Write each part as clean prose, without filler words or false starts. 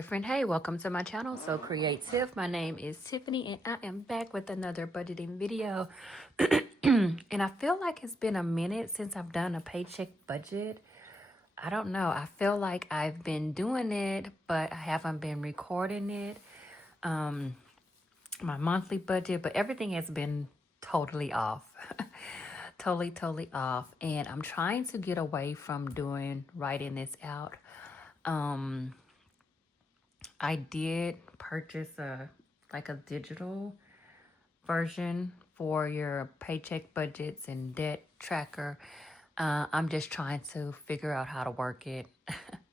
Hey friend, hey, welcome to my channel, So Creative. My name is Tiffany and I am back with another budgeting video. And I feel like it's been a minute since I've done a paycheck budget. I don't know. I feel like I've been doing it, but I haven't been recording it. My monthly budget, but everything has been totally off. Totally off. And I'm trying to get away from writing this out. I did purchase a digital version for your paycheck budgets and debt tracker. I'm just trying to figure out how to work it.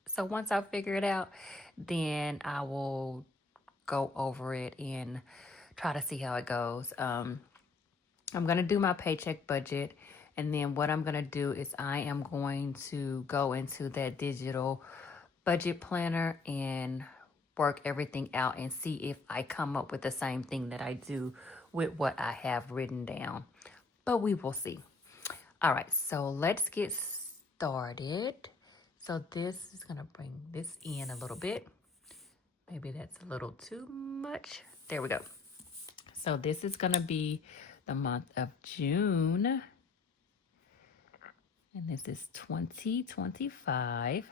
So once I figure it out, then I will go over it and try to see how it goes. I'm going to do my paycheck budget. And then what I'm going to do is I am going to go into that digital budget planner and work everything out and see if I come up with the same thing that I do with what I have written down. But we will see. All right, so let's get started. So this is going to bring this in a little bit. Maybe that's a little too much. There we go. So this is going to be the month of June. And this is 2025.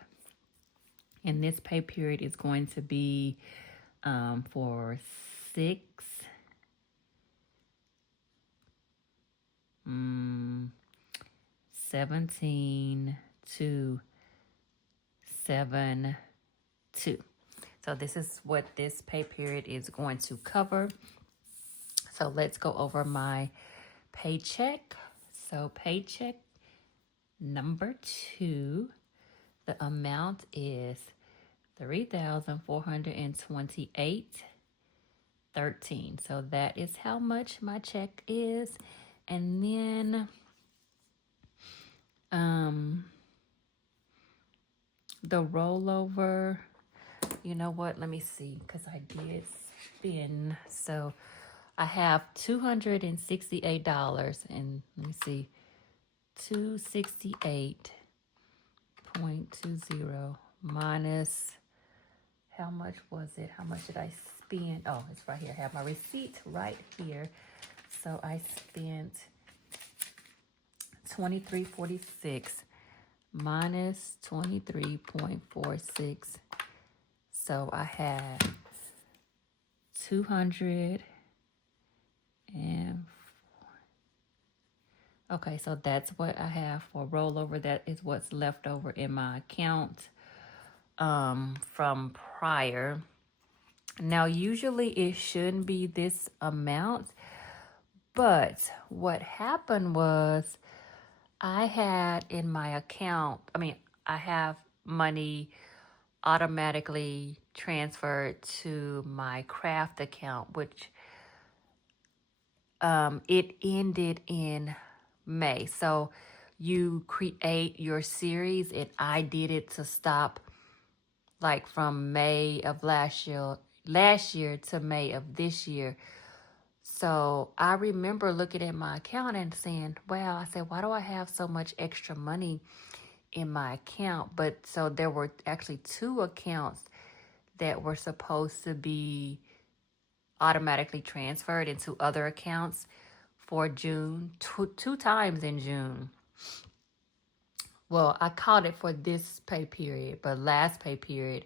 And this pay period is going to be for 17 to 7/2. So this is what this pay period is going to cover. So let's go over my paycheck. So paycheck number 2, the amount is $3,428.13. So that is how much my check is. And then the rollover, you know what? Let me see, because I did spend. So I have $268, and let me see, 268.20 minus, how much was it? How much did I spend? Oh, it's right here. I have my receipt right here. So I spent $23.46 minus 23.46. So I had 200 and okay, so that's what I have for rollover. That is what's left over in my account from prior. Now, usually it shouldn't be this amount, but what happened was I had in my account, I have money automatically transferred to my craft account, which it ended in May. So you create your series, and I did it to stop like from May of last year to May of this year. So I remember looking at my account and saying, wow, I said, why do I have so much extra money in my account? But so there were actually 2 accounts that were supposed to be automatically transferred into other accounts for June, two times in June. Well, I caught it for this pay period, but last pay period,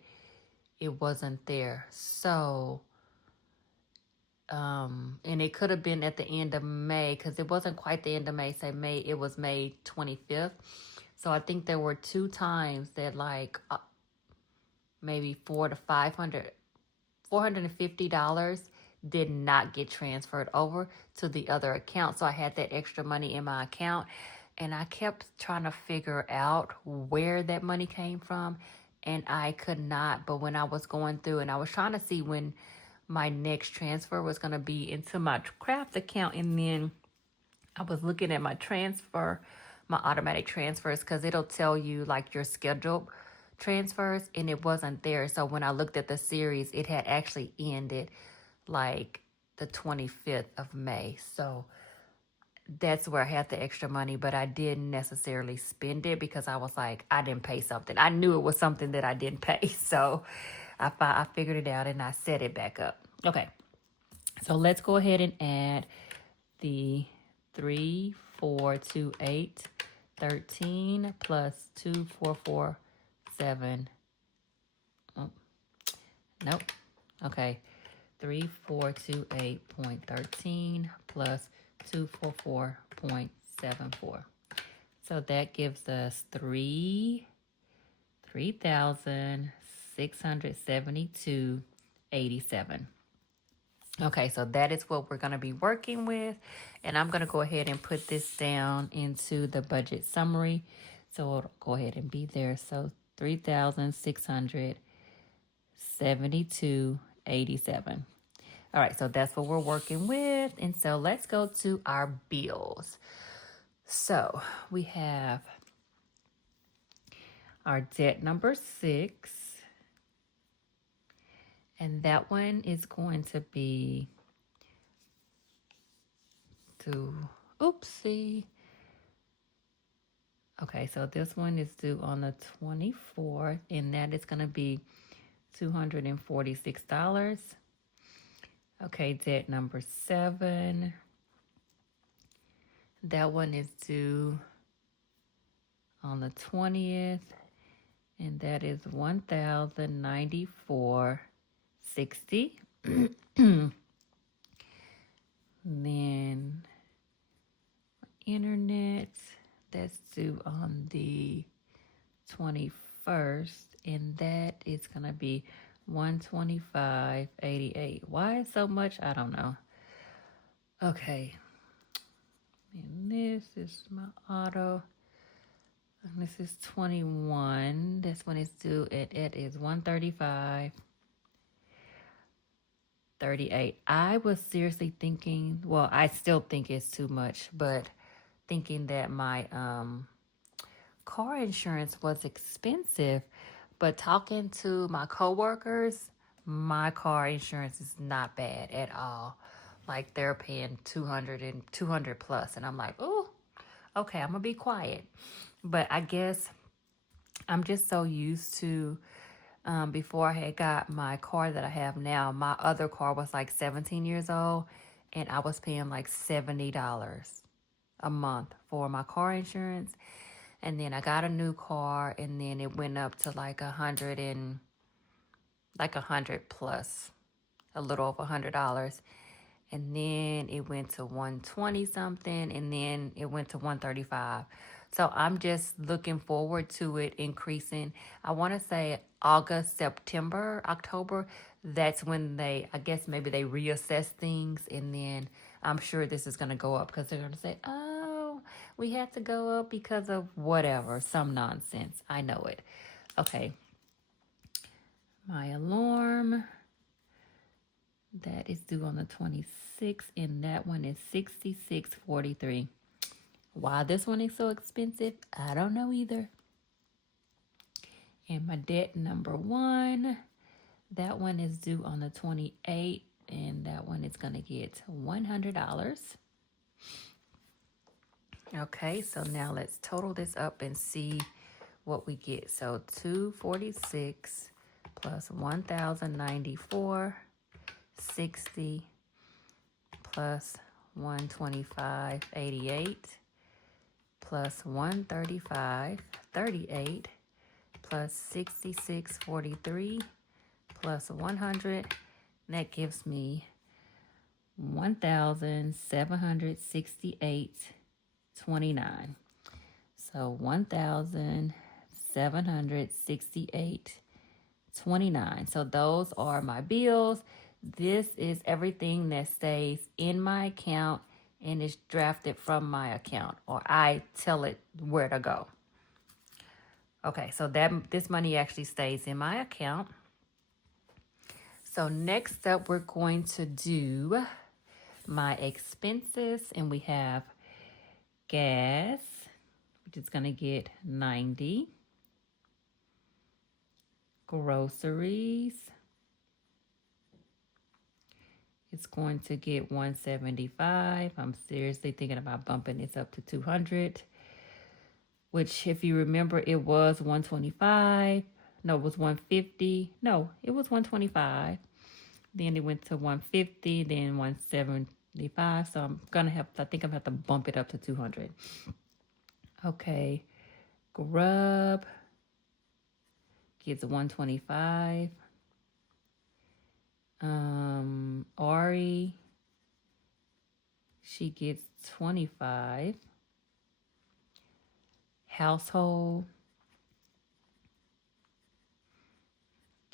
it wasn't there. So, and it could have been at the end of May, because it wasn't quite the end of May. Say May, it was May 25th. So I think there were 2 times that like maybe $450 did not get transferred over to the other account. So I had that extra money in my account, and I kept trying to figure out where that money came from, and I could not. But when I was going through and I was trying to see when my next transfer was going to be into my craft account, and then I was looking at my automatic transfers, because it'll tell you like your scheduled transfers, and it wasn't there. So when I looked at the series, it had actually ended like the 25th of May. So that's where I had the extra money, but I didn't necessarily spend it because I was like, I didn't pay something. I knew it was something that I didn't pay. So I figured it out and I set it back up. Okay, so let's go ahead and add the 3, 4, 2, 8, 13 plus 2, 4, 4, 7. Oh, nope. Okay. 3428.13 plus 244.74. So that gives us 3,672.87. Okay, so that is what we're going to be working with. And I'm going to go ahead and put this down into the budget summary. So it'll go ahead and be there. So 3,672.87. All right, so that's what we're working with. And so let's go to our bills. So we have our debt number 6. And that one is going to be oopsie. Okay, so this one is due on the 24th, and that is going to be $246. Okay, debt number 7. That one is due on the 20th, and that is $1,094.60. Then internet, that's due on the 21st, and that is going to be $125.88. Why so much? I don't know. Okay. And this is my auto. And this is 21. This one is due. It is $135.38. I was seriously thinking, well, I still think it's too much, but thinking that my car insurance was expensive. But talking to my coworkers, my car insurance is not bad at all. Like they're paying $200 plus, and I'm like, oh, okay, I'm gonna be quiet. But I guess I'm just so used to. Before I had got my car that I have now, my other car was like 17 years old, and I was paying like $70 a month for my car insurance. And then I got a new car, and then it went up to like 100 plus, a little over $100. And then it went to 120 something, and then it went to 135. So I'm just looking forward to it increasing. I want to say August, September, October. That's when I guess maybe they reassess things, and then I'm sure this is going to go up because they're going to say, oh, we had to go up because of whatever, some nonsense. I know it. Okay. My alarm, that is due on the 26th, and that one is $66.43. Why this one is so expensive, I don't know either. And my debt number 1, that one is due on the 28th, and that one is going to get $100. Okay, so now let's total this up and see what we get. So 246 plus 1,094.60 plus 125.88 plus 135.38 plus 66.43 plus 100. That gives me 1,768.29. So 1,768.29. So those are my bills. This is everything that stays in my account and is drafted from my account, or I tell it where to go. Okay, so this money actually stays in my account. So next up, we're going to do my expenses, and we have gas, which is going to get 90. Groceries, it's going to get 175. I'm seriously thinking about bumping this up to 200, which if you remember, it was 125. No, it was 150. No, it was 125. Then it went to 150, then 175. So I think I'm gonna have to bump it up to 200. Okay. Grub gets 125. Ari, she gets 25. Household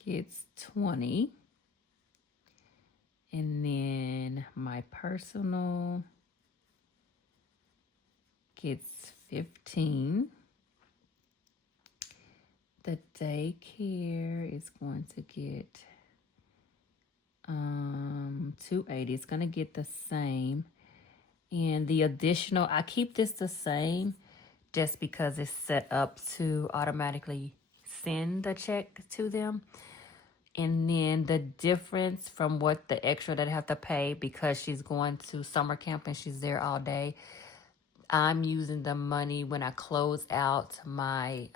gets 20. And then my personal gets 15. The daycare is going to get 280. It's going to get the same. And the additional, I keep this the same just because it's set up to automatically send the check to them. And then the difference from what the extra that I have to pay because she's going to summer camp and she's there all day, I'm using the money when I close out my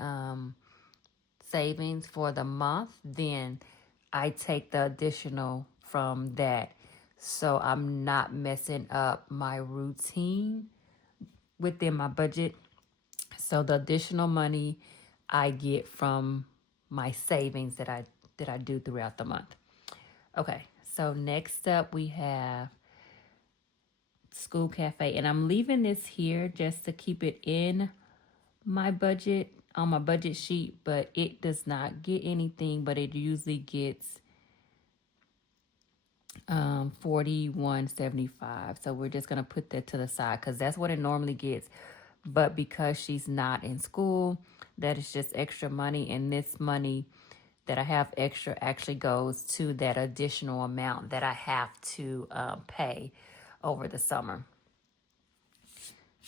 savings for the month. Then I take the additional from that. So I'm not messing up my routine within my budget. So the additional money I get from my savings that I do throughout the month. Okay, so next up we have school cafe, and I'm leaving this here just to keep it in my budget on my budget sheet, but it does not get anything, but it usually gets 41.75. So we're just gonna put that to the side because that's what it normally gets. But because she's not in school, that is just extra money, and this money that I have extra actually goes to that additional amount that I have to pay over the summer.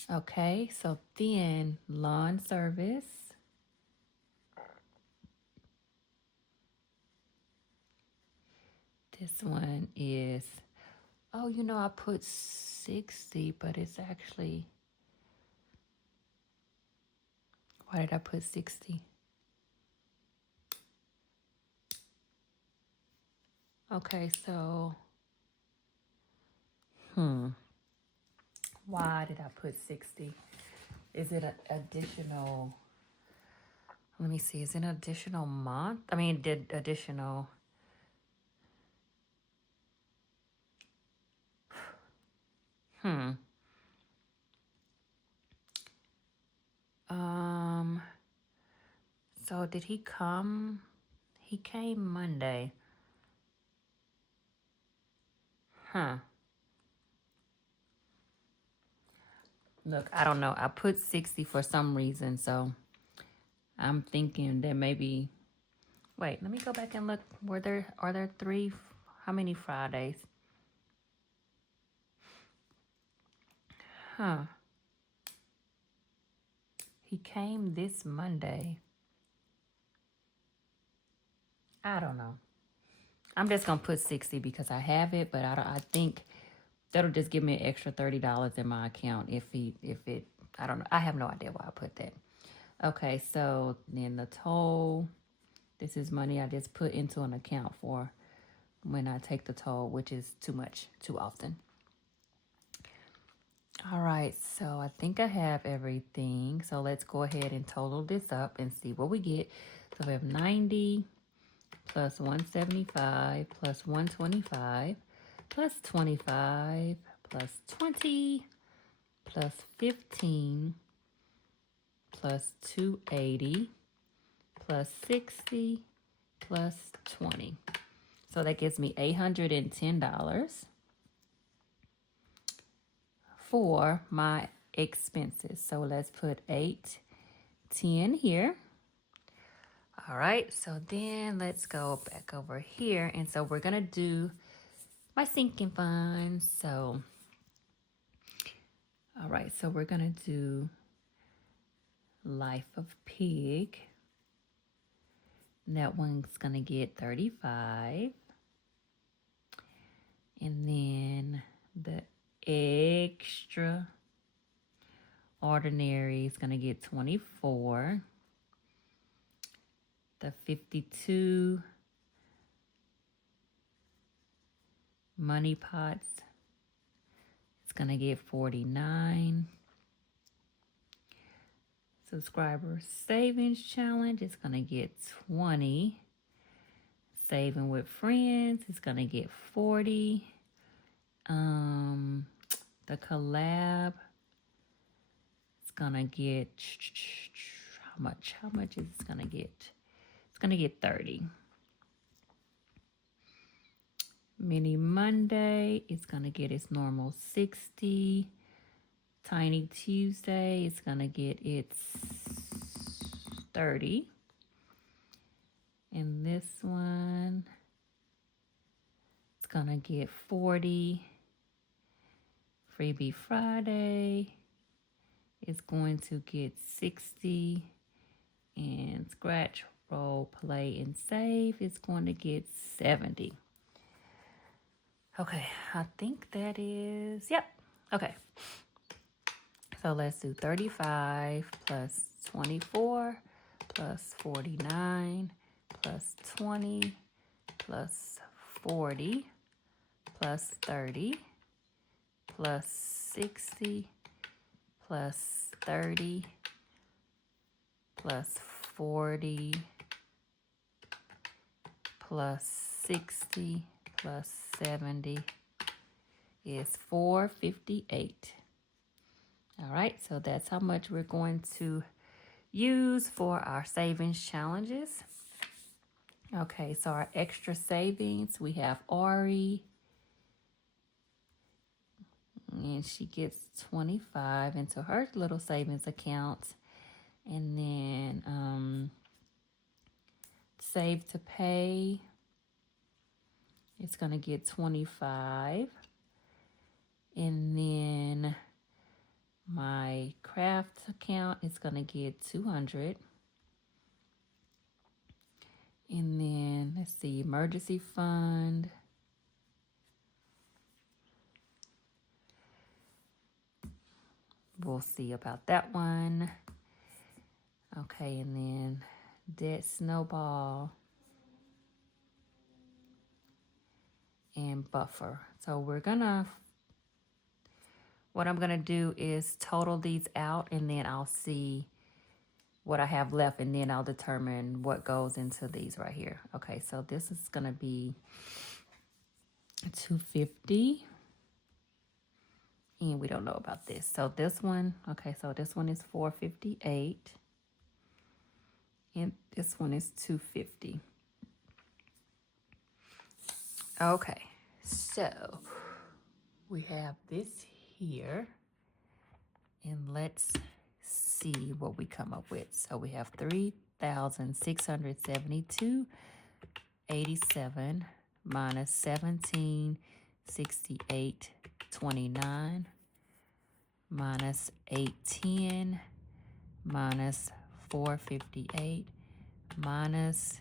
Okay, so then lawn service. This one is, oh, I put 60, but it's actually, why did I put 60? Okay, so, why did I put 60? Is it an additional, let me see, is it an additional month? I mean, did additional, so did he come? He came Monday. Look, I don't know. I put 60 for some reason, so I'm thinking that maybe, wait, let me go back and look. Are there 3, how many Fridays? He came this Monday. I don't know. I'm just gonna put 60 because I have it, but I think that'll just give me an extra $30 in my account if it, I don't know. I have no idea why I put that. Okay, so then the toll, this is money I just put into an account for when I take the toll, which is too much, too often. All right, so I think I have everything. So let's go ahead and total this up and see what we get. So we have 90 plus 175 plus 125 plus 25 plus 20 plus 15 plus 280 plus 60 plus 20. So that gives me $810 for my expenses. So let's put 810 here. All right, so then let's go back over here. And so we're going to do my sinking funds. So, all right, so we're going to do Life of Pig. That one's going to get 35. And then the extra ordinary is going to get 24. the 52 money pots, it's going to get 49. Subscriber savings challenge, it's going to get 20. Saving with friends, it's going to get 40. The collab, it's going to get, how much? How much is it going to get? It's going to get 30. Mini Monday, it's going to get its normal 60. Tiny Tuesday, it's going to get its 30. And this one, it's going to get 40. Freebie Friday is going to get 60. And Scratch, Roll, Play, and Save is going to get 70. Okay, I think that is, yep, okay. So let's do 35 plus 24 plus 49 plus 20 plus 40 plus 30 plus 60 plus 30 plus 40 plus 60 plus 70 is 458. All right, so that's how much we're going to use for our savings challenges. Okay, so our extra savings, we have Ari, and she gets 25 into her little savings account. And then Save to Pay, it's going to get 25. And then my craft account is going to get 200. And then let's see, emergency fund. We'll see about that one. Okay, and then debt snowball and buffer. So what I'm gonna do is total these out, and then I'll see what I have left, and then I'll determine what goes into these right here. Okay, so this is gonna be 250. And we don't know about this. So this one, okay, so this one is 458. And this one is 250. Okay, so we have this here. And let's see what we come up with. So we have 3,672.87 minus 1768.29 minus 810 minus 458 minus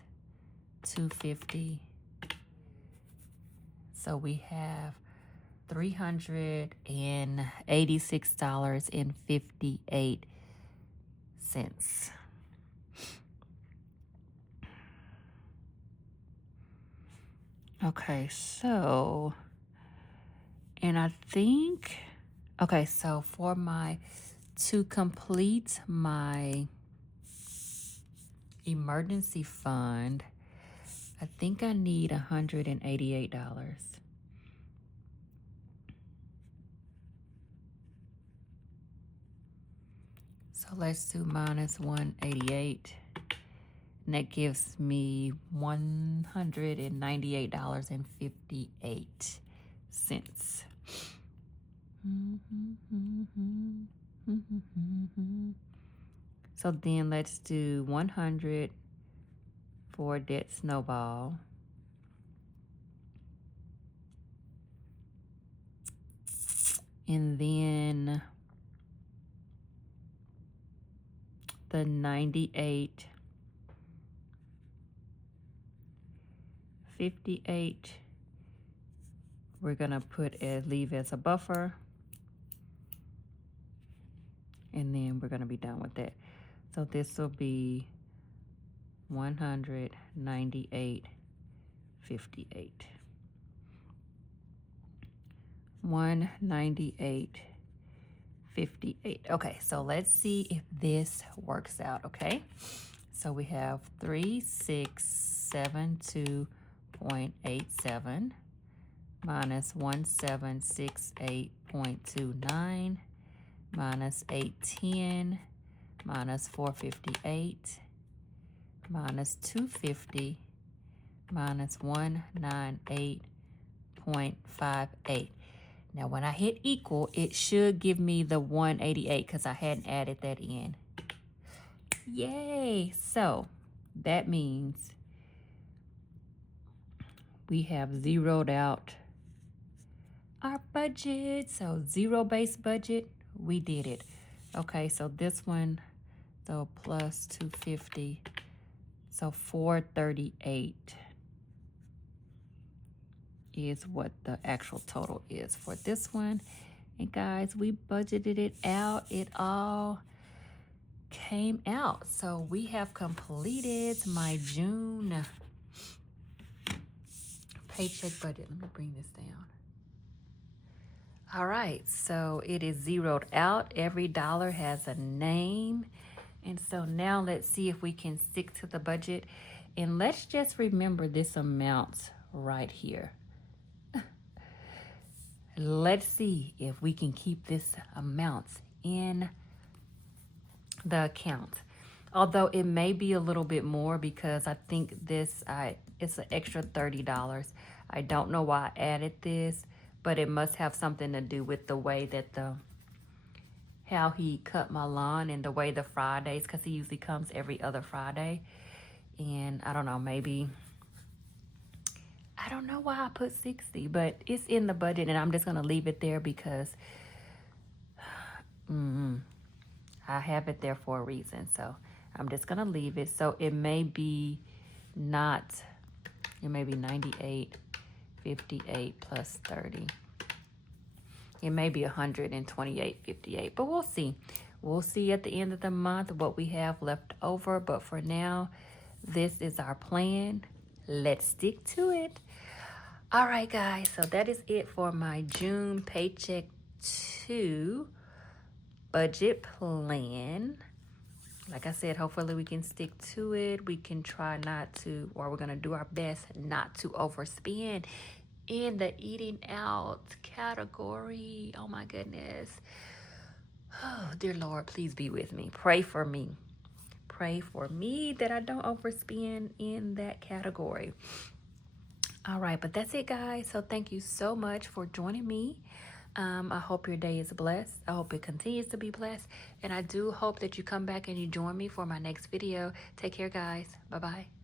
250. So we have $386.58. Okay, so, and I think, okay, so to complete my emergency fund, I think I need $188. So let's do minus 188. And that gives me $198.58. So then let's do 100 for debt snowball. And then the 98.58 we're gonna leave as a buffer, and then we're gonna be done with that. So this will be 198.58. 198.58. Okay, so let's see if this works out, okay? So we have 3672.87 minus 1768.29 minus 810 minus 458 minus 250 minus 198.58. Now when I hit equal, it should give me the 188 because I hadn't added that in. Yay! So that means we have zeroed out our budget. So zero-based budget, we did it. Okay, so this one, so plus 250, so 438 is what the actual total is for this one. And guys, we budgeted it out. It all came out. So we have completed my June paycheck budget. Let me bring this down. All right, so it is zeroed out. Every dollar has a name. And so now let's see if we can stick to the budget. And let's just remember this amount right here. Let's see if we can keep this amount in the account. Although it may be a little bit more because I think this, it's an extra $30. I don't know why I added this, but it must have something to do with the way that how he cut my lawn and the way the Fridays, because he usually comes every other Friday. And I don't know, maybe, I don't know why I put 60, but it's in the budget and I'm just going to leave it there because I have it there for a reason. So I'm just going to leave it. So it may be not, it may be 98.58 plus 30. It may be 128.58, but we'll see. We'll see at the end of the month what we have left over. But for now, this is our plan. Let's stick to it. All right, guys. So that is it for my June Paycheck 2 budget plan. Like I said, hopefully we can stick to it. We can try not to, or we're going to do our best not to overspend in the eating out category. Oh my goodness. Oh, dear Lord, please be with me. Pray for me. Pray for me that I don't overspend in that category. All right, but that's it, guys. So thank you so much for joining me. I hope your day is blessed. I hope it continues to be blessed. And I do hope that you come back and you join me for my next video. Take care, guys. Bye-bye.